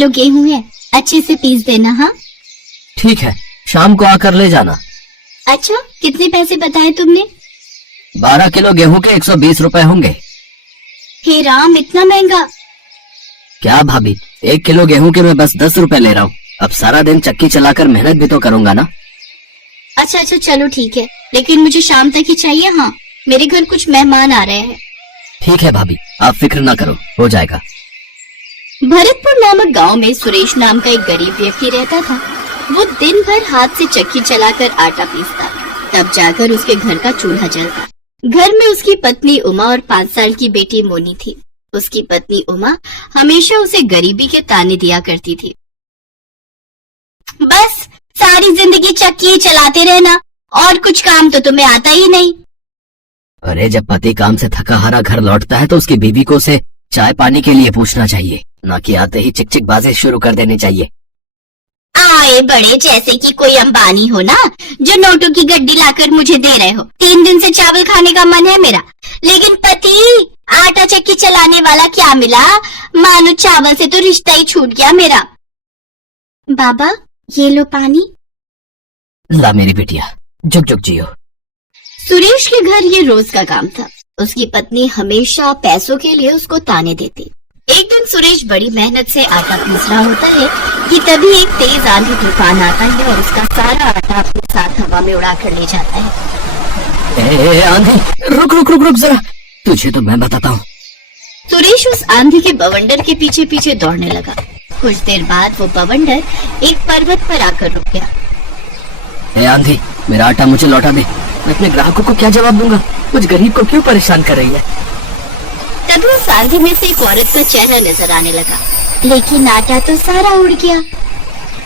Kilo गेहूं है, अच्छे से पीस देना। हाँ ठीक है, शाम को आकर ले जाना। अच्छा, कितने पैसे बताए तुमने? 12 किलो गेहूं के 120 रुपए होंगे। हे राम, इतना महंगा? क्या भाभी, 1 किलो गेहूं के मैं बस 10 रुपए ले रहा हूँ। अब सारा दिन चक्की चलाकर मेहनत भी तो करूंगा ना। अच्छा चलो ठीक है, लेकिन मुझे शाम तक ही चाहिए। हाँ, मेरे घर कुछ मेहमान आ रहे हैं। ठीक है भाभी, आप फिक्र ना करो, हो जाएगा। भरतपुर नामक गांव में सुरेश नाम का एक गरीब व्यक्ति रहता था। वो दिन भर हाथ से चक्की चलाकर आटा पीसता, तब जाकर उसके घर का चूल्हा जलता। घर में उसकी पत्नी उमा और 5 साल की बेटी मोनी थी। उसकी पत्नी उमा हमेशा उसे गरीबी के ताने दिया करती थी। बस सारी जिंदगी चक्की चलाते रहना, और कुछ काम तो तुम्हें आता ही नहीं। अरे जब पति काम से थका हारा घर लौटता है तो उसकी बीवी को उसे चाय पानी के लिए पूछना चाहिए, ना कि आते ही चिक चिक बाजी शुरू कर देनी चाहिए। आए बड़े जैसे कि कोई अंबानी हो ना, जो नोटों की गड्डी लाकर मुझे दे रहे हो। 3 दिन से चावल खाने का मन है मेरा, लेकिन पति आटा चक्की चलाने वाला क्या मिला, मानो चावल से तो रिश्ता ही छूट गया मेरा। बाबा ये लो पानी। ला मेरी बिटिया, जुग जुग जियो। सुरेश के घर ये रोज का काम था। उसकी पत्नी हमेशा पैसों के लिए उसको ताने देती। एक दिन सुरेश बड़ी मेहनत से आटा पीस रहा होता है कि तभी एक तेज आंधी तूफान आता है और उसका सारा आटा अपने साथ हवा में उड़ा कर ले जाता है। आंधी, रुक रुक रुक रुक जरा, तुझे तो मैं बताता हूँ। सुरेश उस आंधी के बवंडर के पीछे पीछे दौड़ने लगा। कुछ देर बाद वो बवंडर एक पर्वत पर आकर रुक गया। आंधी, मेरा आटा मुझे लौटा दे। मैं अपने ग्राहकों को क्या जवाब दूंगा? मुझ गरीब को क्यों परेशान कर रही है? तभी उस आंधी में से एक औरत का चेहरा नजर आने लगा, लेकिन आटा तो सारा उड़ गया।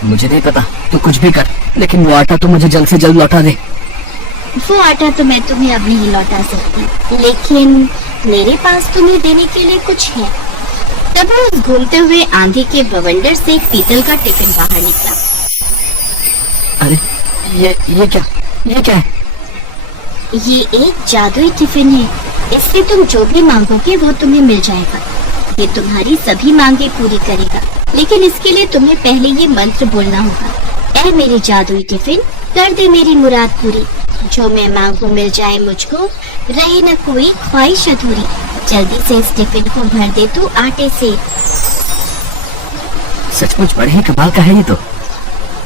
मुझे नहीं पता, तू कुछ भी कर, लेकिन वो आटा तो मुझे जल्द से जल्द लौटा दे। वो आटा तो मैं तुम्हें अब नहीं लौटा सकती, लेकिन मेरे पास तुम्हें देने के लिए कुछ है। तभी उस घूमते हुए आंधी के बवंडर से एक पीतल का टिफिन बाहर निकला। अरे ये क्या है? ये एक जादुई टिफिन है। इससे तुम जो भी मांगोगे वो तुम्हें मिल जाएगा। ये तुम्हारी सभी मांगे पूरी करेगा, लेकिन इसके लिए तुम्हें पहले ये मंत्र बोलना होगा। ऐ मेरे जादुई टिफिन, कर दे मेरी मुराद पूरी। जो मैं मांगू मिल जाए मुझको, रहे न कोई ख्वाहिश अधूरी। जल्दी से इस टिफिन को भर दे तू आटे से। सचमुच बड़े ही कमाल का है ये तो।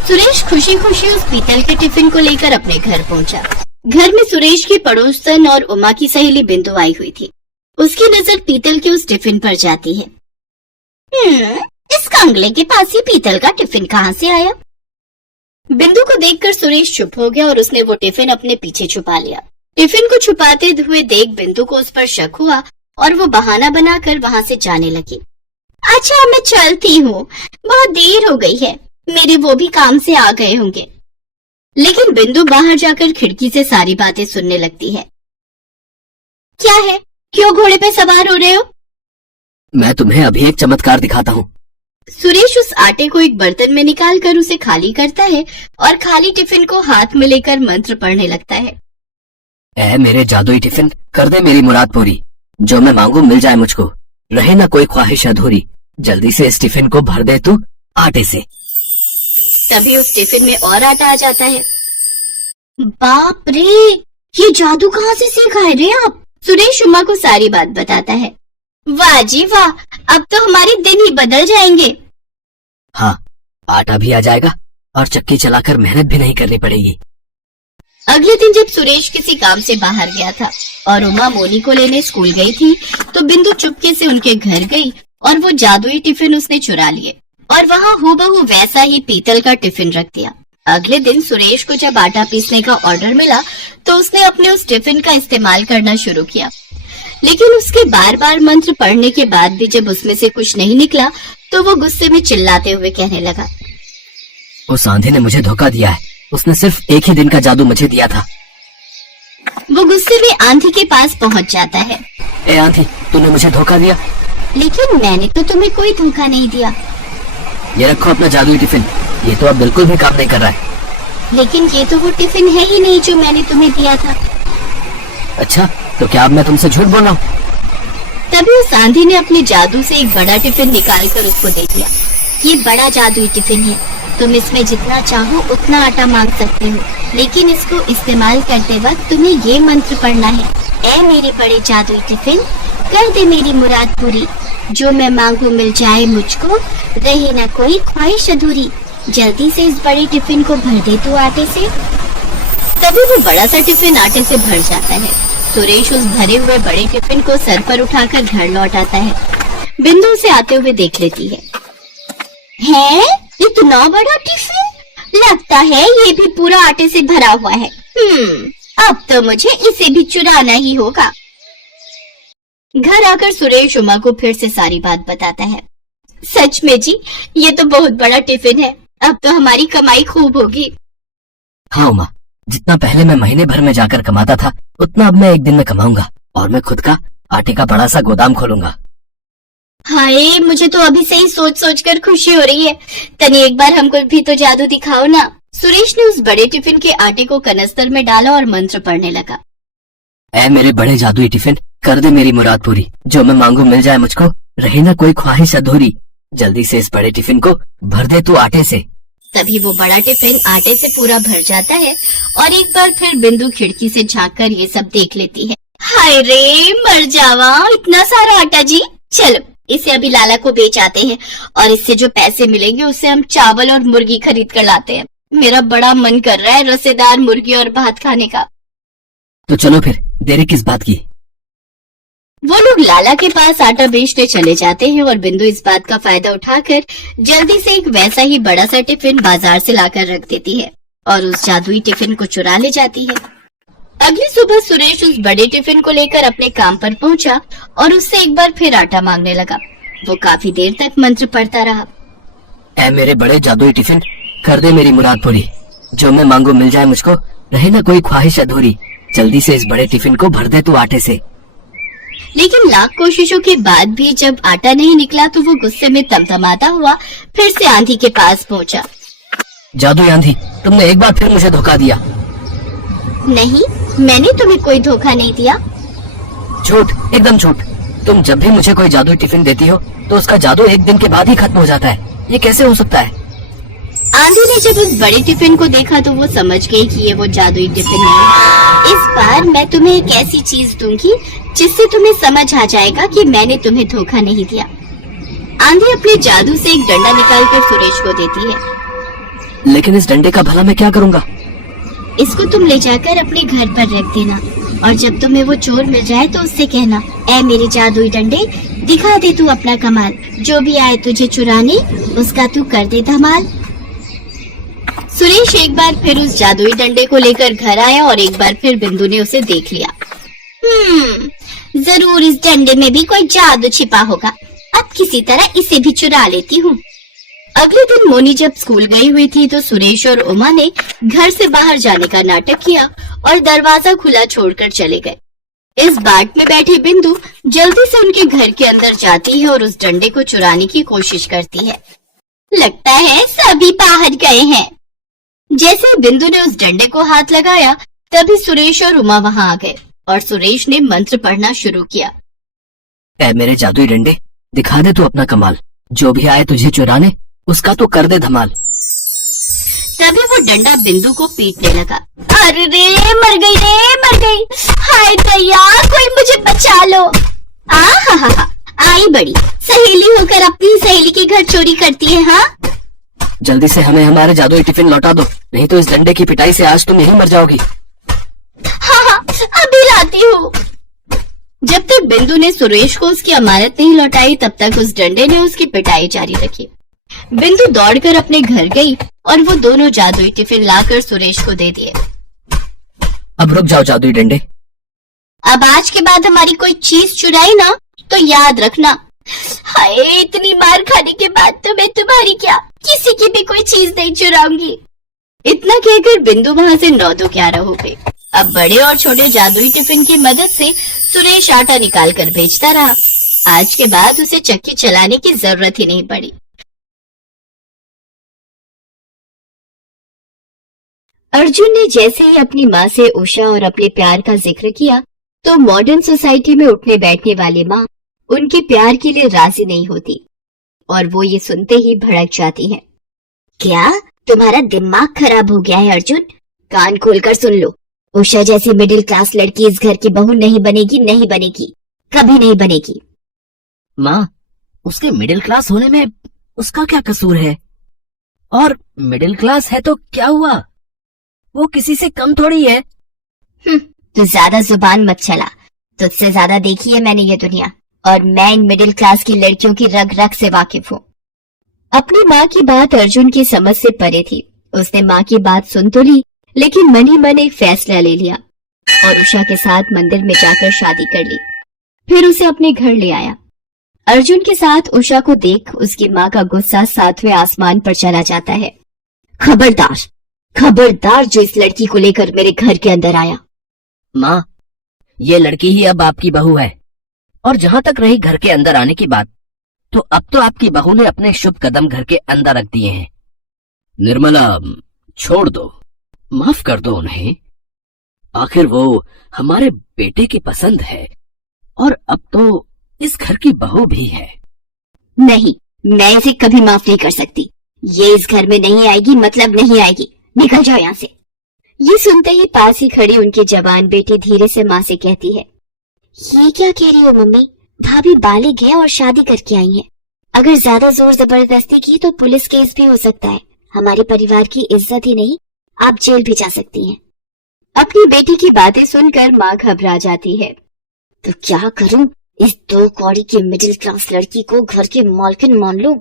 सुरेश खुशी खुशी उस पीतल के टिफिन को लेकर अपने घर पहुंचा। घर में सुरेश की पड़ोसन और उमा की सहेली बिंदु आई हुई थी। उसकी नजर पीतल के उस टिफिन पर जाती है। इस कांगले के पास ही पीतल का टिफिन कहाँ से आया? बिंदु को देखकर सुरेश चुप हो गया और उसने वो टिफिन अपने पीछे छुपा लिया। टिफिन को छुपाते हुए देख बिंदु को उस पर शक हुआ और वो बहाना बनाकर वहाँ से जाने लगी। अच्छा मैं चलती हूँ, बहुत देर हो गई है, मेरे वो भी काम से आ गए होंगे। लेकिन बिंदु बाहर जाकर खिड़की से सारी बातें सुनने लगती है। क्या है, क्यों घोड़े पे सवार हो रहे हो? मैं तुम्हें अभी एक चमत्कार दिखाता हूँ। सुरेश उस आटे को एक बर्तन में निकाल कर उसे खाली करता है और खाली टिफिन को हाथ में लेकर मंत्र पढ़ने लगता है। ऐ मेरे जादुई टिफिन, कर दे मेरी मुराद पूरी। जो मैं मांगू मिल जाए मुझको, रहे ना कोई ख्वाहिश अधूरी। जल्दी से इस टिफिन को भर दे तू आटे से। तभी उस टिफिन में और आटा आ जाता है। बाप रे, ये जादू कहाँ से सीखा है रे आप? सुरेश उमा को सारी बात बताता है। वाह जी वाह, अब तो हमारे दिन ही बदल जाएंगे। हाँ, आटा भी आ जाएगा और चक्की चलाकर मेहनत भी नहीं करनी पड़ेगी। अगले दिन जब सुरेश किसी काम से बाहर गया था और उमा मोनी को लेने स्कूल गई थी, तो बिंदु चुपके से उनके घर गई और वो जादुई टिफिन उसने चुरा लिए और वहाँ हूबहू वैसा ही पीतल का टिफिन रख दिया। अगले दिन सुरेश को जब आटा पीसने का ऑर्डर मिला तो उसने अपने उस टिफिन का इस्तेमाल करना शुरू किया, लेकिन उसके बार बार मंत्र पढ़ने के बाद भी जब उसमें से कुछ नहीं निकला तो वो गुस्से में चिल्लाते हुए कहने लगा। उस आंधी ने मुझे धोखा दिया है, उसने सिर्फ एक ही दिन का जादू मुझे दिया था। वो गुस्से में आंधी के पास पहुंच जाता है। ए आंधी, तूने मुझे धोखा दिया। लेकिन मैंने तो तुम्हें कोई धोखा नहीं दिया। ये रखो अपना जादुई टिफिन, ये तो अब बिल्कुल भी काम नहीं कर रहा है। लेकिन ये तो वो टिफिन है ही नहीं जो मैंने तुम्हें दिया था। अच्छा, तो क्या अब मैं तुमसे झूठ बोल रहा हूँ? तभी उस आंधी ने अपने जादू से एक बड़ा टिफिन निकाल कर उसको दे दिया। ये बड़ा जादुई टिफिन है, तुम इसमें जितना चाहो उतना आटा मांग सकते हो, लेकिन इसको इस्तेमाल करते वक्त तुम्हें ये मंत्र पढ़ना है। ऐ मेरे बड़े जादुई टिफिन, कर दे मेरी मुराद पूरी, जो मैं मांगू मिल जाए मुझको, रहे न कोई ख्वाहिश अधूरी, जल्दी से इस बड़े टिफिन को भर दे तू आटे से। तभी वो बड़ा सा टिफिन आटे से भर जाता है। सुरेश उस भरे हुए बड़े टिफिन को सर पर उठाकर घर लौट आता है। बिंदु उसे आते हुए देख लेती है। इतना बड़ा टिफिन? लगता है ये भी पूरा आटे से भरा हुआ है। अब तो मुझे इसे भी चुराना ही होगा। घर आकर सुरेश उमा को फिर से सारी बात बताता है। सच में जी, ये तो बहुत बड़ा टिफिन है, अब तो हमारी कमाई खूब होगी। हाँ उमा, जितना पहले मैं महीने भर में जाकर कमाता था, उतना अब मैं एक दिन में कमाऊंगा और मैं खुद का आटे का बड़ा सा गोदाम खोलूंगा। हाय, मुझे तो अभी से ही सोच सोच कर खुशी हो रही है। तनी एक बार हमको भी तो जादू दिखाओ ना। सुरेश ने उस बड़े टिफिन के आटे को कनस्तर में डाला और मंत्र पढ़ने लगा। ऐ मेरे बड़े जादुई टिफिन, कर दे मेरी मुराद पूरी, जो मैं मांगू मिल जाए मुझको, रहे ना कोई ख्वाहिश अधूरी, जल्दी से इस बड़े टिफिन को भर दे तू आटे से। तभी वो बड़ा टिफिन आटे से पूरा भर जाता है और एक बार फिर बिंदु खिड़की से झांककर ये सब देख लेती है। हाय रे, मर जावा, इतना सारा आटा जी। चलो इसे अभी लाला को बेच आते हैं और इससे जो पैसे मिलेंगे उससे हम चावल और मुर्गी खरीद कर लाते हैं। मेरा बड़ा मन कर रहा है रसेदार मुर्गी और भात खाने का। तो चलो फिर, देरी किस बात की। वो लोग लाला के पास आटा बेचने चले जाते हैं और बिंदु इस बात का फायदा उठाकर जल्दी से एक वैसा ही बड़ा सा टिफिन बाजार से लाकर रख देती है और उस जादुई टिफिन को चुरा ले जाती है। अगली सुबह सुरेश उस बड़े टिफिन को लेकर अपने काम पर पहुंचा और उससे एक बार फिर आटा मांगने लगा। वो काफी देर तक मंत्र पढ़ता रहा। ऐ मेरे बड़े जादुई टिफिन, कर दे मेरी मुराद पूरी, जो मैं मांगू मिल जाए मुझको, रहे ना कोई ख्वाहिश अधूरी, जल्दी से इस बड़े टिफिन को भर दे तू आटे से। लेकिन लाख कोशिशों के बाद भी जब आटा नहीं निकला तो वो गुस्से में तमतमाता हुआ फिर से आंधी के पास पहुंचा। जादुई आंधी, तुमने एक बार फिर मुझे धोखा दिया। नहीं, मैंने तुम्हें कोई धोखा नहीं दिया। झूठ, एकदम झूठ। तुम जब भी मुझे कोई जादुई टिफिन देती हो तो उसका जादू एक दिन के बाद ही खत्म हो जाता है। ये कैसे हो सकता है? आंधी ने जब उस बड़े टिफिन को देखा तो वो समझ गई कि ये वो जादुई टिफिन है। इस बार मैं तुम्हें एक ऐसी चीज दूंगी जिससे तुम्हें समझ आ जाएगा कि मैंने तुम्हें धोखा नहीं दिया। आंधी अपने जादू से एक डंडा निकालकर सुरेश को देती है। लेकिन इस डंडे का भला मैं क्या करूँगा? इसको तुम ले जाकर अपने घर पर रख देना और जब तुम्हें वो चोर मिल जाए तो उससे कहना, ऐ मेरे जादुई डंडे, दिखा दे तू अपना कमाल, जो भी आए तुझे चुराने उसका तू कर दे धमाल। सुरेश एक बार फिर उस जादुई डंडे को लेकर घर आया और एक बार फिर बिंदु ने उसे देख लिया। जरूर इस डंडे में भी कोई जादू छिपा होगा, अब किसी तरह इसे भी चुरा लेती हूँ। अगले दिन मोनी जब स्कूल गई हुई थी तो सुरेश और उमा ने घर से बाहर जाने का नाटक किया और दरवाजा खुला छोड़कर चले गए। इस बाट में बैठी बिंदु जल्दी से उनके घर के अंदर जाती है और उस डंडे को चुराने की कोशिश करती है। लगता है सभी बाहर गए हैं। जैसे बिंदु ने उस डंडे को हाथ लगाया तभी सुरेश और उमा वहां आ गए और सुरेश ने मंत्र पढ़ना शुरू किया। ऐ मेरे जादुई डंडे, दिखा दे तू अपना कमाल, जो भी आए तुझे चुराने उसका तो कर दे धमाल। तभी वो डंडा बिंदु को पीटने लगा। अरे रे, मर गई रे, मर गई। हाय दैया, कोई मुझे बचा लो। हा, आई बड़ी सहेली होकर अपनी सहेली के घर चोरी करती है। हाँ, जल्दी से हमें हमारे जादुई टिफिन लौटा दो, नहीं तो इस डंडे की पिटाई से आज तुम यहीं मर जाओगी। हाँ, अभी लाती हूँ। जब तक बिंदु ने सुरेश को उसकी अमानत नहीं लौटाई तब तक उस डंडे ने उसकी पिटाई जारी रखी। बिंदु दौड़कर अपने घर गई और वो दोनों जादुई टिफिन लाकर सुरेश को दे दिए। अब रुक जाओ जादुई डंडे, अब आज के बाद हमारी कोई चीज चुराई ना तो याद रखना। हाय, इतनी मार खाने के बाद तो मैं तुम्हारी क्या किसी की भी कोई चीज नहीं चुराऊंगी। इतना कहकर बिंदु वहां से 9-11 हो गई। अब बड़े और छोटे जादुई टिफिन की मदद से सुरेश आटा निकाल कर बेचता रहा। आज के बाद उसे चक्की चलाने की जरूरत ही नहीं पड़ी। अर्जुन ने जैसे ही अपनी माँ से उषा और अपने प्यार का जिक्र किया तो मॉडर्न सोसाइटी में उठने बैठने वाली माँ उनके प्यार के लिए राजी नहीं होती। और वो ये सुनते ही भड़क जाती है। क्या तुम्हारा दिमाग खराब हो गया है अर्जुन? कान खोलकर सुन लो, उषा जैसी मिडिल क्लास लड़की इस घर की बहू नहीं बनेगी, नहीं बनेगी, कभी नहीं बनेगी। माँ, उसके मिडिल क्लास होने में उसका क्या कसूर है? और मिडिल क्लास है तो क्या हुआ, वो किसी से कम थोड़ी है। तू ज्यादा जुबान मत चला, तुझसे ज्यादा देखी है मैंने ये दुनिया, और मैं इन मिडिल क्लास की लड़कियों की रग रग से वाकिफ हूँ। अपनी माँ की बात अर्जुन की समझ से परे थी। उसने माँ की बात सुन तो ली, लेकिन मन ही मन एक फैसला ले लिया और उषा के साथ मंदिर में जाकर शादी कर ली। फिर उसे अपने घर ले आया। अर्जुन के साथ उषा को देख उसकी माँ का गुस्सा 7वें आसमान पर चला जाता है। खबरदार, खबरदार जो इस लड़की को लेकर मेरे घर के अंदर आया। माँ, ये लड़की ही अब आपकी बहू है, और जहाँ तक रही घर के अंदर आने की बात, तो अब तो आपकी बहू ने अपने शुभ कदम घर के अंदर रख दिए हैं। निर्मला, छोड़ दो, माफ कर दो उन्हें। आखिर वो हमारे बेटे की पसंद है, और अब तो इस घर की बहू भी है। नहीं, मैं इसे कभी माफ नहीं कर सकती। ये इस घर में नहीं आएगी, मतलब नहीं आएगी। निकल जाओ यहाँ से। ये सुनते ही पास ही खड़ी उनकी जवान बेटी धीरे से माँ से कहती है, ये क्या कह रही हो मम्मी? भाभी बालिग है और शादी करके आई है। अगर ज्यादा जोर जबरदस्ती की तो पुलिस केस भी हो सकता है। हमारे परिवार की इज्जत ही नहीं, आप जेल भी जा सकती हैं। अपनी बेटी की बातें सुनकर माँ घबरा जाती है। तो क्या करूं? इस 2 कौड़ी की मिडिल क्लास लड़की को घर की मालकिन मान लूं?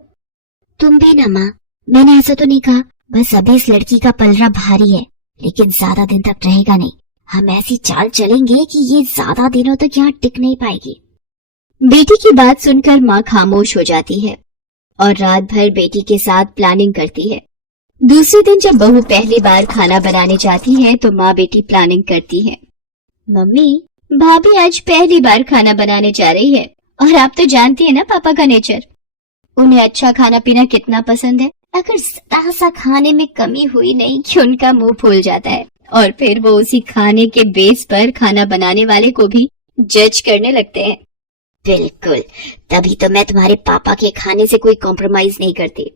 तुम भी ना माँ, मैंने ऐसा तो नहीं कहा। बस अभी इस लड़की का पलड़ा भारी है, लेकिन ज्यादा दिन तक रहेगा नहीं। हम ऐसी चाल चलेंगे कि ये ज्यादा दिनों तक यहाँ टिक नहीं पाएगी। बेटी की बात सुनकर माँ खामोश हो जाती है और रात भर बेटी के साथ प्लानिंग करती है। दूसरे दिन जब बहू पहली बार खाना बनाने जाती है तो माँ बेटी प्लानिंग करती है। मम्मी, भाभी आज पहली बार खाना बनाने जा रही है, और आप तो जानती है ना पापा का नेचर। उन्हें अच्छा खाना पीना कितना पसंद है। अगर जरा सा खाने में कमी हुई नहीं कि उनका मुंह फूल जाता है, और फिर वो उसी खाने के बेस पर खाना बनाने वाले को भी जज करने लगते हैं। बिल्कुल, तभी तो मैं तुम्हारे पापा के खाने से कोई कॉम्प्रोमाइज नहीं करती।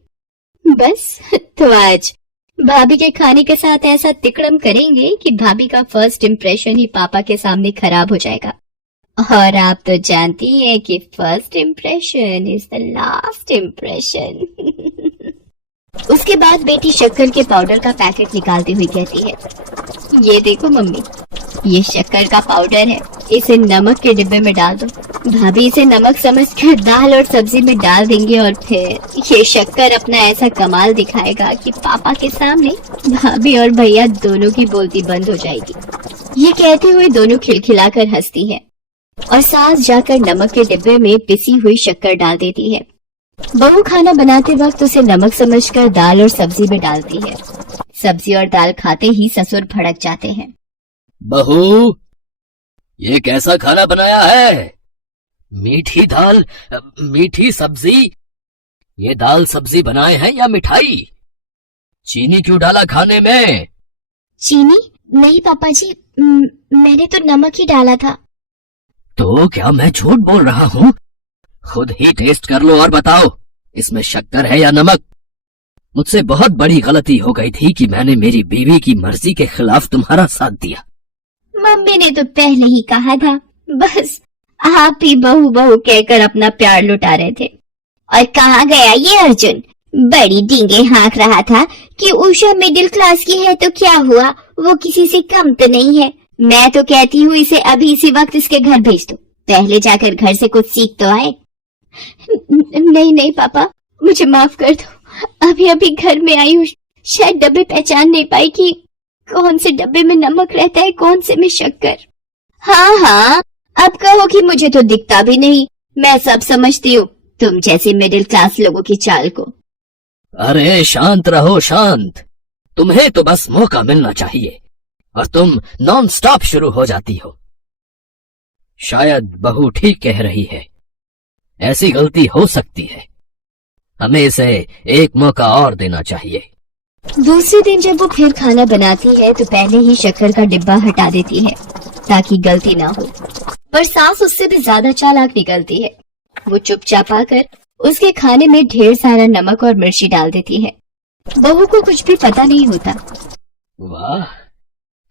बस तो आज भाभी के खाने के साथ ऐसा तिकड़म करेंगे कि भाभी का फर्स्ट इम्प्रेशन ही पापा के सामने खराब हो जाएगा। और आप तो जानती हैं कि first impression is the last impression. उसके बाद बेटी शक्कर के पाउडर का पैकेट निकालती हुई कहती है, ये देखो मम्मी, ये शक्कर का पाउडर है, इसे नमक के डिब्बे में डाल दो। भाभी इसे नमक समझकर दाल और सब्जी में डाल देंगे, और फिर ये शक्कर अपना ऐसा कमाल दिखाएगा कि पापा के सामने भाभी और भैया दोनों की बोलती बंद हो जाएगी। ये कहते हुए दोनों खिलखिलाकर हंसती है और सास जाकर नमक के डिब्बे में पिसी हुई शक्कर डाल देती है। बहू खाना बनाते वक्त उसे नमक समझकर दाल और सब्जी में डालती है। सब्जी और दाल खाते ही ससुर भड़क जाते हैं। बहू, ये कैसा खाना बनाया है? मीठी दाल, मीठी सब्जी। ये दाल सब्जी बनाए हैं या मिठाई? चीनी क्यों डाला खाने में? चीनी नहीं पापा जी, मैंने तो नमक ही डाला था। तो क्या मैं झूठ बोल रहा हूँ? खुद ही टेस्ट कर लो और बताओ, इसमें शक्कर है या नमक? मुझसे बहुत बड़ी गलती हो गई थी कि मैंने मेरी बीवी की मर्जी के खिलाफ तुम्हारा साथ दिया। मम्मी ने तो पहले ही कहा था, बस आप ही बहू बहू कहकर अपना प्यार लुटा रहे थे। और कहाँ गया ये अर्जुन? बड़ी डींगे हाँक रहा था कि उषा मिडिल क्लास की है तो क्या हुआ, वो किसी से कम तो नहीं है। मैं तो कहती हूँ इसे अभी इसी वक्त इसके घर भेज दो, पहले जाकर घर से कुछ सीख तो आए। नहीं नहीं पापा, मुझे माफ कर दो, अभी अभी घर में आई हूँ, शायद डब्बे पहचान नहीं पाई कि कौन से डब्बे में नमक रहता है, कौन से में शक्कर। हाँ हाँ, अब कहो कि मुझे तो दिखता भी नहीं, मैं सब समझती हूँ, तुम जैसे मिडिल क्लास लोगों की चाल को। अरे शांत रहो, शांत। तुम्हें तो बस मौका मिलना चाहिए और तुम नॉन स्टॉप शुरू हो जाती हो। शायद बहू ठीक कह रही है, ऐसी गलती हो सकती है, हमें इसे एक मौका और देना चाहिए। दूसरे दिन जब वो फिर खाना बनाती है तो पहले ही शक्कर का डिब्बा हटा देती है ताकि गलती ना हो, पर सास उससे भी ज्यादा चालाक निकलती है। वो चुपचाप आकर उसके खाने में ढेर सारा नमक और मिर्ची डाल देती है। बहू को कुछ भी पता नहीं होता। वाह,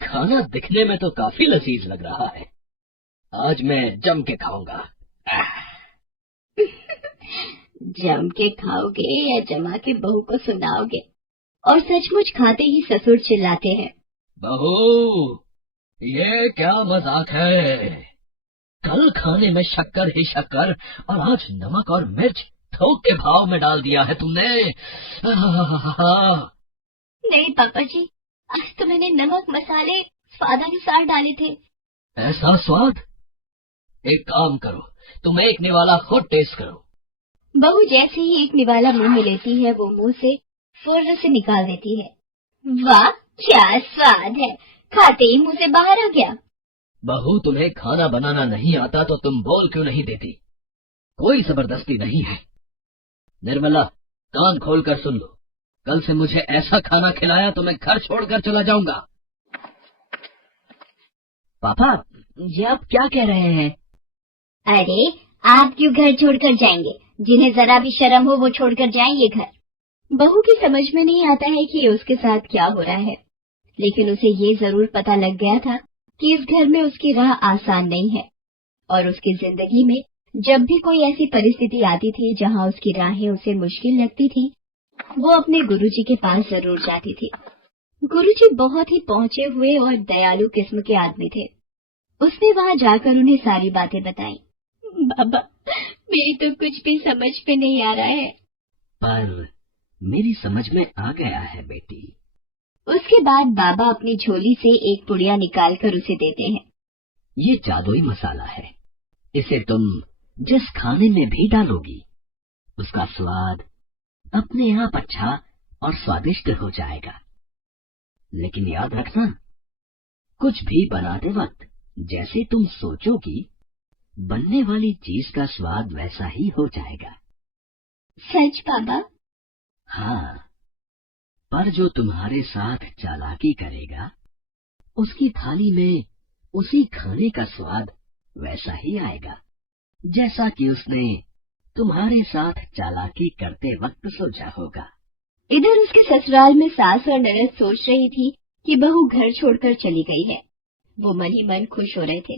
खाना दिखने में तो काफी लजीज लग रहा है। आज मैं जम के खाऊंगा। जम के खाओगे या जमा के बहू को सुनाओगे? और सचमुच खाते ही ससुर चिल्लाते हैं, बहू, ये क्या मजाक है? कल खाने में शक्कर ही शक्कर और आज नमक और मिर्च थोक के भाव में डाल दिया है तुमने। नहीं पापा जी, आज तो मैंने नमक मसाले स्वादानुसार डाले थे। ऐसा स्वाद? एक काम करो, तुम एक निवाला खुद टेस्ट करो। बहू जैसे ही एक निवाला मुंह में लेती है, वो मुंह से फुर्र से निकाल देती है। वाह, क्या स्वाद है! खाते ही मुंह से बाहर आ गया। बहू, तुम्हें खाना बनाना नहीं आता तो तुम बोल क्यों नहीं देती? कोई जबरदस्ती नहीं है। निर्मला, कान खोल कर सुन लो, कल से मुझे ऐसा खाना खिलाया तो मैं घर छोड़कर चला जाऊंगा। पापा, ये आप क्या कह रहे हैं? अरे, आप क्यों घर छोड़कर जाएंगे? जिन्हें जरा भी शर्म हो वो छोड़कर जाएंगे घर। बहू की समझ में नहीं आता है कि उसके साथ क्या हो रहा है, लेकिन उसे ये जरूर पता लग गया था कि इस घर में उसकी राह आसान नहीं है। और उसकी जिंदगी में जब भी कोई ऐसी परिस्थिति आती थी जहाँ उसकी राहें उसे मुश्किल लगती थी, वो अपने गुरुजी के पास जरूर जाती थी। गुरुजी बहुत ही पहुंचे हुए और दयालु किस्म के आदमी थे। उसने वहाँ जाकर उन्हें सारी बातें बताई। बाबा, मेरी तो कुछ भी समझ में नहीं आ रहा है। पर मेरी समझ में आ गया है बेटी। उसके बाद बाबा अपनी झोली से एक पुड़िया निकालकर उसे देते हैं। ये जादुई मसाला है, इसे तुम जिस खाने में भी डालोगी उसका स्वाद अपने आप अच्छा और स्वादिष्ट हो जाएगा। लेकिन याद रखना, कुछ भी बनाते वक्त जैसे तुम सोचोगी, बनने वाली चीज का स्वाद वैसा ही हो जाएगा। सच बाबा? हाँ, पर जो तुम्हारे साथ चालाकी करेगा, उसकी थाली में उसी खाने का स्वाद वैसा ही आएगा जैसा कि उसने तुम्हारे साथ चालाकी करते वक्त सोचा होगा। इधर उसके ससुराल में सास और ननद सोच रही थी कि बहू घर छोड़कर चली गई है। वो मन ही मन खुश हो रहे थे,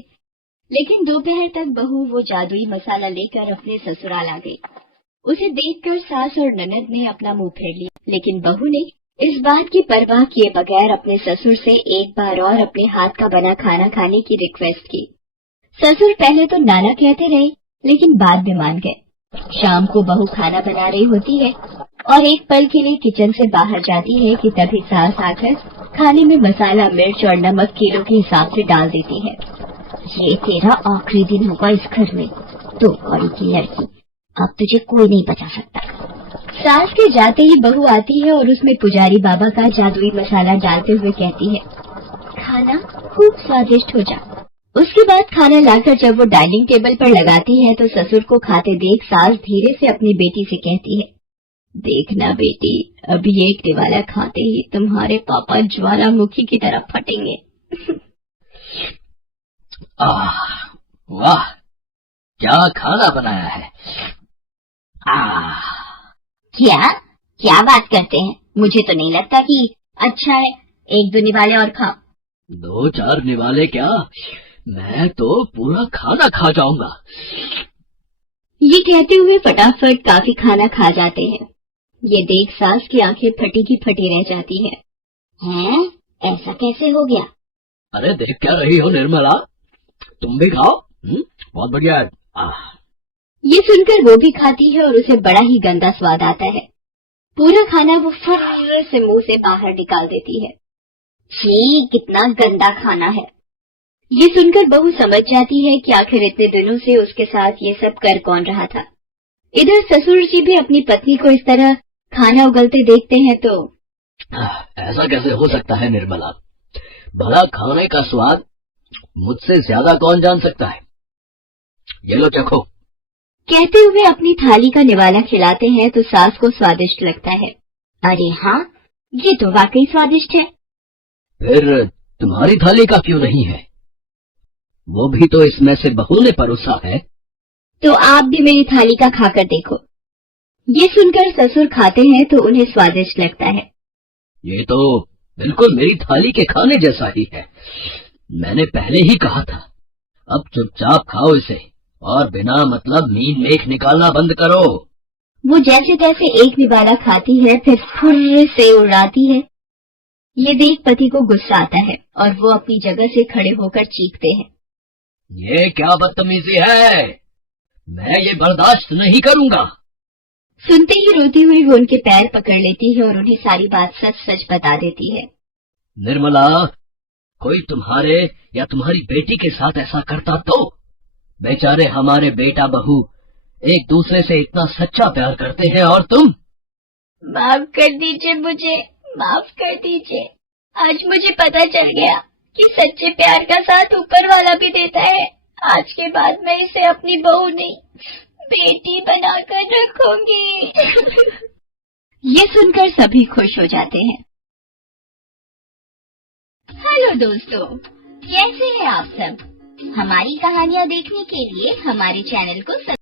लेकिन दोपहर तक बहू वो जादुई मसाला लेकर अपने ससुराल आ गई। उसे देखकर सास और ननद ने अपना मुंह फेर लिया, लेकिन बहू ने इस बात की परवाह किए बगैर अपने ससुर से एक बार और अपने हाथ का बना खाना खाने की रिक्वेस्ट की। ससुर पहले तो नाना कहते रहे, लेकिन बाद में मान गए। शाम को बहू खाना बना रही होती है और एक पल के लिए किचन से बाहर जाती है कि तभी सास आकर खाने में मसाला, मिर्च और नमक किलो के हिसाब से डाल देती है। ये तेरा आखिरी दिन होगा इस घर में, तो बड़ी की लड़की, अब तुझे कोई नहीं बचा सकता। सास के जाते ही बहू आती है और उसमें पुजारी बाबा का जादुई मसाला डालते हुए कहती है, खाना खूब स्वादिष्ट हो जा। उसके बाद खाना लाकर जब वो डाइनिंग टेबल पर लगाती है तो ससुर को खाते देख सास धीरे से अपनी बेटी से कहती है, देखना बेटी, अभी एक निवाला खाते ही तुम्हारे पापा ज्वालामुखी की तरह फटेंगे। वाह, क्या खाना बनाया है। क्या क्या बात करते हैं? मुझे तो नहीं लगता कि अच्छा है, एक दो निवाले और खाओ। 2-4 निवाले क्या, मैं तो पूरा खाना खा जाऊंगा। ये कहते हुए फटाफट काफी खाना खा जाते हैं। ये देख सास की आंखें फटी की फटी रह जाती हैं। हैं? ऐसा कैसे हो गया? अरे देख क्या रही हो निर्मला, तुम भी खाओ। बहुत बढ़िया है। ये सुनकर वो भी खाती है और उसे बड़ा ही गंदा स्वाद आता है। पूरा खाना वो फुर्र से मुंह से बाहर निकाल देती है। छी, कितना गंदा खाना है। ये सुनकर बहू समझ जाती है कि आखिर इतने दिनों से उसके साथ ये सब कर कौन रहा था। इधर ससुर जी भी अपनी पत्नी को इस तरह खाना उगलते देखते हैं तो ऐसा कैसे हो सकता है निर्मला, भला खाने का स्वाद मुझसे ज्यादा कौन जान सकता है। ये लो चखो। कहते हुए अपनी थाली का निवाला खिलाते हैं तो सास को स्वादिष्ट लगता है। अरे हाँ, ये तो वाकई स्वादिष्ट है। फिर तुम्हारी थाली का क्यों नहीं है? वो भी तो इसमें से बहू ने परोसा है। तो आप भी मेरी थाली का खाकर देखो। ये सुनकर ससुर खाते हैं तो उन्हें स्वादिष्ट लगता है। ये तो बिल्कुल मेरी थाली के खाने जैसा ही है। मैंने पहले ही कहा था। अब चुपचाप खाओ इसे और बिना मतलब मीन मेख निकालना बंद करो। वो जैसे तैसे एक निवाला खाती है, फिर फुर्र से उड़ाती है। ये देख पति को गुस्सा आता है और वो अपनी जगह से खड़े होकर चीखते हैं। ये क्या बदतमीजी है, मैं ये बर्दाश्त नहीं करूंगा। सुनते ही रोती हुई वो उनके पैर पकड़ लेती है और उन्हें सारी बात सच सच बता देती है। निर्मला, कोई तुम्हारे या तुम्हारी बेटी के साथ ऐसा करता तो? बेचारे हमारे बेटा बहू एक दूसरे से इतना सच्चा प्यार करते हैं और तुम? माफ कर दीजिए मुझे, माफ कर दीजिए। आज मुझे पता चल गया कि सच्चे प्यार का साथ ऊपर वाला भी देता है। आज के बाद मैं इसे अपनी बहू नहीं, बेटी बनाकर रखूंगी। ये सुनकर सभी खुश हो जाते हैं। हेलो दोस्तों, कैसे हैं आप सब? हमारी कहानियाँ देखने के लिए हमारे चैनल को